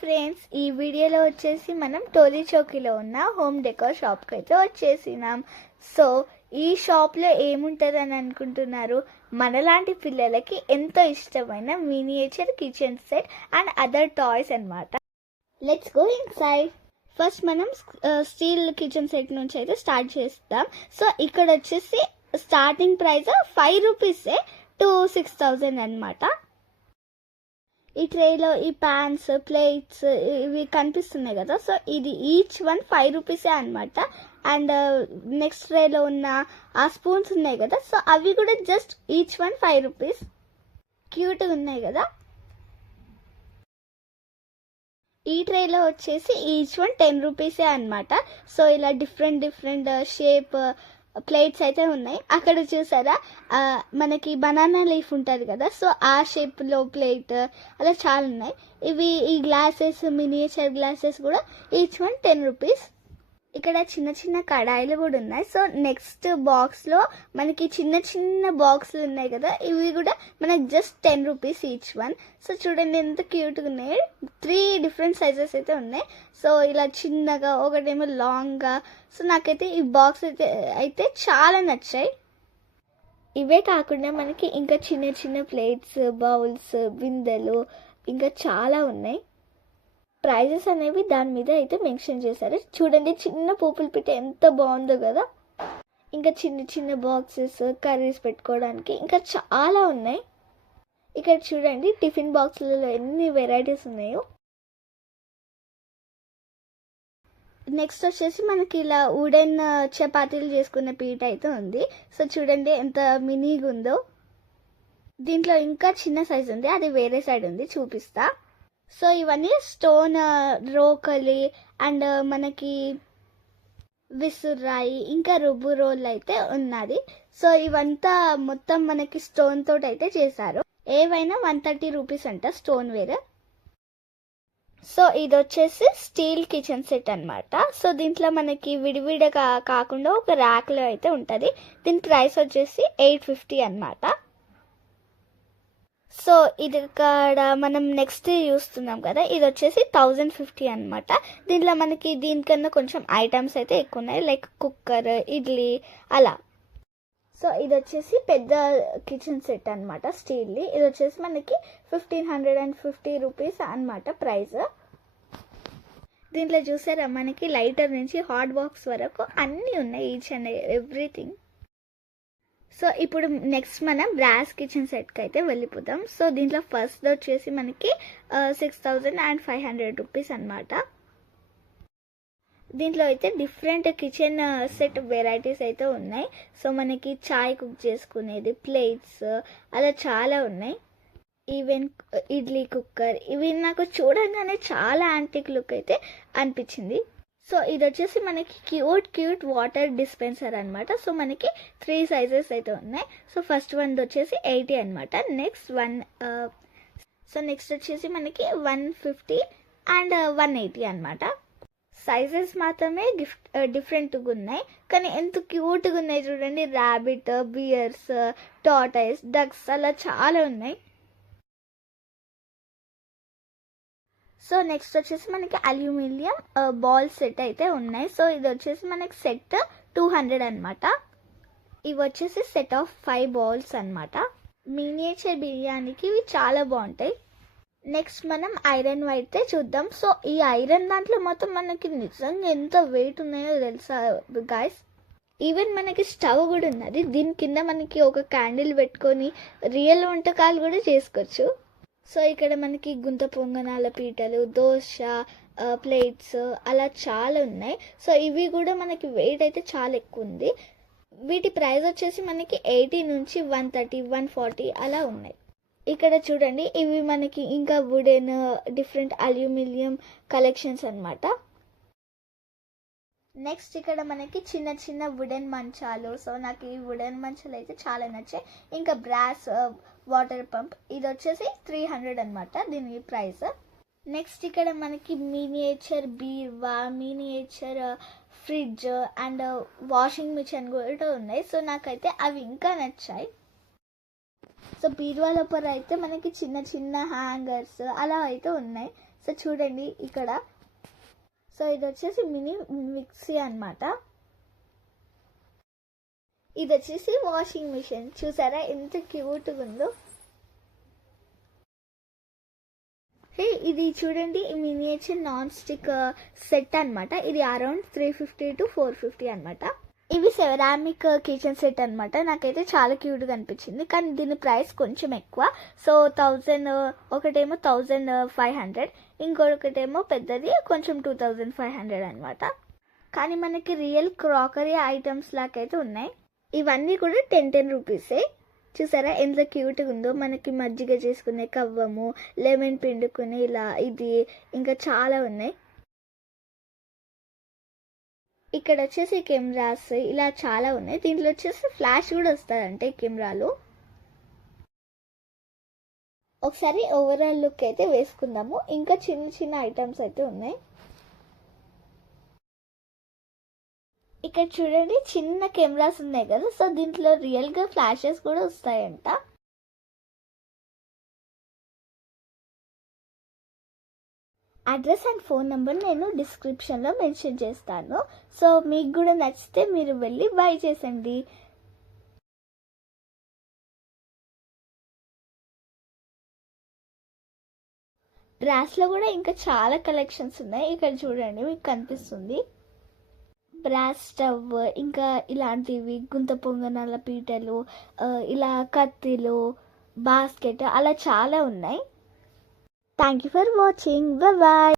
Friends, ఈ వీడియోలో వచ్చేసి మనం టోలీ చౌకీలో ఉన్న హోమ్ డెకోర్ షాప్కి అయితే వచ్చేసినాం. సో ఈ షాప్లో ఏముంటుందని అనుకుంటున్నారు? మనలాంటి పిల్లలకి ఎంతో ఇష్టమైన miniature kitchen set and other toys అన్నమాట. Let's go inside. ఫస్ట్ మనం స్టీల్ కిచెన్ సెట్ నుంచి అయితే స్టార్ట్ చేస్తాం. సో ఇక్కడ వచ్చేసి స్టార్టింగ్ ప్రైస్ 5 రూపీసే టు 6,000 అనమాట. ఈ ట్రేలో ఈ ప్యాన్స్, ప్లేట్స్ ఇవి కనిపిస్తున్నాయి కదా, సో ఇది ఈచ్ వన్ 5 రూపీసే అనమాట. అండ్ నెక్స్ట్ ట్రేలో ఉన్న ఆ స్పూన్స్ ఉన్నాయి కదా, సో అవి కూడా జస్ట్ ఈచ్ వన్ 5 రూపీస్. క్యూట్గా ఉన్నాయి కదా. ఈ ట్రేలో వచ్చేసి ఈచ్ వన్ 10 రూపీసే అనమాట. సో ఇలా డిఫరెంట్ షేప్ ప్లేట్స్ అయితే ఉన్నాయి. అక్కడ చూసారా మనకి బనానా లీఫ్ ఉంటుంది కదా, సో ఆ షేప్లో ప్లేట్ అలా చాలా ఉన్నాయి. ఈ గ్లాసెస్, మినియేచర్ గ్లాసెస్ కూడా ఈచ్ వన్ 10 రూపీస్. ఇక్కడ చిన్న కడాయిలు కూడా ఉన్నాయి. సో నెక్స్ట్ బాక్స్లో మనకి చిన్న బాక్సులు ఉన్నాయి కదా, ఇవి కూడా మనకి just 10 rupees each one. So చూడండి ఎంత క్యూట్గా ఉన్నాయి. 3 డిఫరెంట్ సైజెస్ అయితే ఉన్నాయి. సో ఇలా చిన్నగా, ఒకటేమో లాంగ్గా. సో నాకైతే ఈ బాక్స్ అయితే చాలా నచ్చాయి. ఇవే కాకుండా మనకి ఇంకా చిన్న ప్లేట్స్, బౌల్స్, బిందెలు ఇంకా చాలా ఉన్నాయి. ప్రైజెస్ అనేవి దాని మీద అయితే మెన్షన్ చేశారు. చూడండి చిన్న పూపుల పిట్ట ఎంత బాగుందో కదా. ఇంకా చిన్న బాక్సెస్, కర్రీస్ పెట్టుకోవడానికి ఇంకా చాలా ఉన్నాయి. ఇక్కడ చూడండి టిఫిన్ బాక్సులలో ఎన్ని వెరైటీస్ ఉన్నాయో. నెక్స్ట్ వచ్చేసి మనకి ఇలా వుడెన్ చపాతీలు చేసుకునే పీట అయితే ఉంది. సో చూడండి ఎంత మినీగా ఉందో. దీంట్లో ఇంకా చిన్న సైజ్ ఉంది, అది వేరే సైడ్ ఉంది, చూపిస్తా. సో ఇవన్నీ స్టోన్ రోకలి అండ్ మనకి విసురాయి, ఇంకా రుబ్బు రోల్ అయితే ఉన్నది. సో ఇవంతా మొత్తం మనకి స్టోన్ తోటి అయితే చేశారు. ఏవైనా 130 రూపీస్ అంట స్టోన్ వేర్. సో ఇది వచ్చేసి స్టీల్ కిచెన్ సెట్ అనమాట. సో దీంట్లో మనకి విడివిడిగా కాకుండా ఒక ర్యాక్లో అయితే ఉంటుంది. దీని ప్రైస్ వచ్చేసి 850 అనమాట. సో ఇది ఇక్కడ మనం నెక్స్ట్ చూస్తున్నాం కదా, ఇది వచ్చేసి 1050 అనమాట. దీంట్లో మనకి దీనికన్నా కొంచెం ఐటమ్స్ అయితే ఎక్కువ ఉన్నాయి, లైక్ కుక్కర్, ఇడ్లీ అలా. సో ఇది వచ్చేసి పెద్ద కిచెన్ సెట్ అనమాట స్టీల్ది. ఇది వచ్చేసి మనకి 1550 రూపీస్ అనమాట ప్రైస్. దీంట్లో చూసారా మనకి లైటర్ నుంచి హాట్ బాక్స్ వరకు అన్నీ ఉన్నాయి, ఈచ్ అండ్ ఎవ్రీథింగ్. సో ఇప్పుడు నెక్స్ట్ మనం బ్రాస్ కిచెన్ సెట్కి అయితే వెళ్ళిపోతాం. సో దీంట్లో ఫస్ట్ వచ్చేసి మనకి 6500 రూపీస్ అనమాట. దీంట్లో అయితే డిఫరెంట్ కిచెన్ సెట్ వెరైటీస్ అయితే ఉన్నాయి. సో మనకి చాయ్ కుక్ చేసుకునేది, ప్లేట్స్ అలా చాలా ఉన్నాయి. ఈవెన్ ఇడ్లీ కుక్కర్, ఇవి నాకు చూడగానే చాలా యాంటిక్ లుక్ అయితే అనిపించింది. సో ఇది వచ్చేసి మనకి క్యూట్ వాటర్ డిస్పెన్సర్ అనమాట. సో మనకి 3 సైజెస్ అయితే ఉన్నాయి. సో ఫస్ట్ వన్ వచ్చేసి 80 అనమాట. నెక్స్ట్ వచ్చేసి మనకి 150 అండ్ 180 అనమాట. సైజెస్ మాత్రమే డిఫరెంట్గా ఉన్నాయి, కానీ ఎంత క్యూట్గా ఉన్నాయి చూడండి. ర్యాబిట్, బియర్స్, టార్టాయిస్, డక్స్ అలా చాలా ఉన్నాయి. సో నెక్స్ట్ వచ్చేసి మనకి అల్యూమినియం బాల్ సెట్ అయితే ఉన్నాయి. సో ఇది వచ్చేసి మనకి సెట్ 200 అనమాట. ఇవి వచ్చేసి సెట్ ఆఫ్ 5 బాల్స్ అనమాట. మినియేచర్ బిర్యానీకి ఇవి చాలా బాగుంటాయి. నెక్స్ట్ మనం ఐరన్ అయితే చూద్దాం. సో ఈ ఐరన్ దాంట్లో మొత్తం మనకి నిజంగా ఎంత వెయిట్ ఉన్నాయో తెలుసా గైస్. ఈవెన్ మనకి స్టవ్ కూడా ఉన్నది. దీని కింద మనకి ఒక క్యాండిల్ పెట్టుకొని రియల్ వంటకాలు కూడా చేసుకోవచ్చు. సో ఇక్కడ మనకి గుంత పొంగనాల పీటలు, దోశ ప్లేట్స్ అలా చాలా ఉన్నాయి. సో ఇవి కూడా మనకి వెయిట్ అయితే చాలా ఎక్కువ ఉంది. వీటి ప్రైస్ వచ్చేసి మనకి 80 నుంచి 130, 140 అలా ఉన్నాయి. ఇక్కడ చూడండి ఇవి మనకి ఇంకా వుడెన్, డిఫరెంట్ అల్యూమినియం కలెక్షన్స్ అనమాట. నెక్స్ట్ ఇక్కడ మనకి చిన్న వుడెన్ మంచాలు. సో నాకు ఈ వుడెన్ మంచాలు అయితే చాలా నచ్చాయి. ఇంకా బ్రాస్ వాటర్ పంప్, ఇది వచ్చేసి 300 అనమాట దీని ప్రైస్. నెక్స్ట్ ఇక్కడ మనకి miniature bureau, miniature fridge and washing machine కూడా ఉన్నాయి. సో నాకైతే అవి ఇంకా నచ్చాయి. సో బీరువా లోపల అయితే మనకి చిన్న హ్యాంగర్స్ అలా అయితే ఉన్నాయి. సో చూడండి ఇక్కడ. సో ఇది వచ్చేసి మినీ మిక్సీ అన్నమాట. ఇది వచ్చేసి వాషింగ్ మిషన్. చూసారా ఎంత క్యూట్గా ఉందో. ఇది చూడండి మినియేచర్ నాన్ స్టిక్ సెట్ అన్నమాట. ఇది అరౌండ్ 350 to 450 అన్నమాట. ఇవి సెరామిక్ కిచెన్ సెట్ అన్నమాట. నాకైతే చాలా క్యూట్గా అనిపించింది, కానీ దీని ప్రైస్ కొంచెం ఎక్కువ. సో 1000, ఒకటేమో 1500, ఇంకొకటేమో పెద్దది కొంచెం 2500 అన్నమాట. కానీ మనకి రియల్ క్రాకరీ ఐటమ్స్ లాకైతే ఉన్నాయి. ఇవన్నీ కూడా 10 రూపీసే. చూసారా ఎంత క్యూట్గా ఉందో. మనకి మజ్జిగ చేసుకునే కవ్వము, లెమన్ పిండుకునే ఇలా ఇది, ఇంకా చాలా ఉన్నాయి. ఇక్కడ వచ్చేసి కెమెరాస్ ఇలా చాలా ఉన్నాయి. దీంట్లో వచ్చేసి ఫ్లాష్ కూడా వస్తుందంటే కెమెరాలో. ఒకసారి ఓవరాల్ లుక్ అయితే వేసుకుందాము. ఇంకా చిన్న చిన్న ఐటమ్స్ అయితే ఉన్నాయి. ఇక్కడ చూడండి చిన్న కెమెరాస్ ఉన్నాయి కదా. సో దీంట్లో రియల్గా ఫ్లాషెస్ కూడా వస్తాయంట. అడ్రస్ అండ్ ఫోన్ నెంబర్ నేను డిస్క్రిప్షన్లో మెన్షన్ చేస్తాను. సో మీకు కూడా నచ్చితే మీరు వెళ్ళి బై చేసండి. బ్రాస్లో కూడా ఇంకా చాలా కలెక్షన్స్ ఉన్నాయి. ఇక్కడ చూడండి మీకు కనిపిస్తుంది. బ్రాస్ స్టవ్, ఇంకా ఇలాంటివి గుంత పొంగనాల పీటలు, ఇలా కత్తిలు, బాస్కెట్, అలా చాలా ఉన్నాయి. Thank you for watching. Bye.